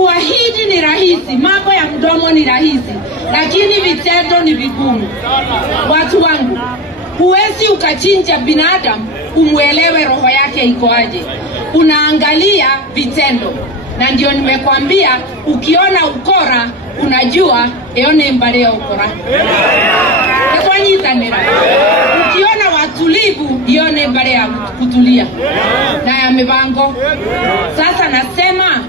Kuahidi ni rahisi, mambo ya mdomo ni rahisi, lakini vitendo ni vigumu. Watu wangu, huwezi ukachinja binadamu umuelewe roho yake iko aje. Unaangalia vitendo. Na ndio nimekwambia, ukiona ukora unajua eone mbale ya ukora. Ukiona watulivu ione mbale ya kutulia na ya mipango. Sasa nasema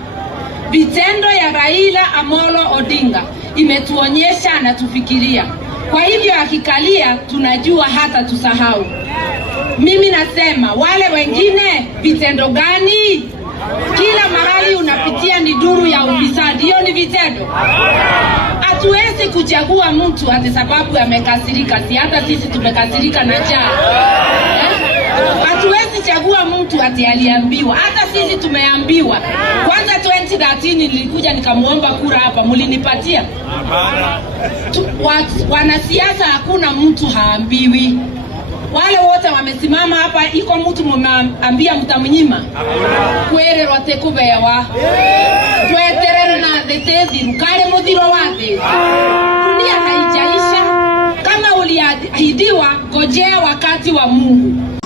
vitendo ya Raila Amolo Odinga imetuonyesha anatufikiria. Kwa hivyo akikalia tunajua hata tusahau. Mimi nasema wale wengine vitendo gani? Kila mahali unapitia ni duru ya ufisadi. Hiyo ni vitendo. Hatuwezi kuchagua mtu ati sababu amekasirika. Si hata sisi tumekasirika na njaa. Hatuwezi chagua mtu ati aliambiwa. Hata sisi tumeambiwa. Kwanza 2013 nilikuja nikamuomba kura hapa, mlinipatia? Wanasiasa hakuna mtu haambiwi. Wale wote wamesimama hapa, iko mtu mmeambia mtamnyima? Kwere rote kubewa. Tweterere na detezi rukale mudhiro wate. Dunia haijaisha. Kama uliahidiwa, ngojea wakati wa Mungu.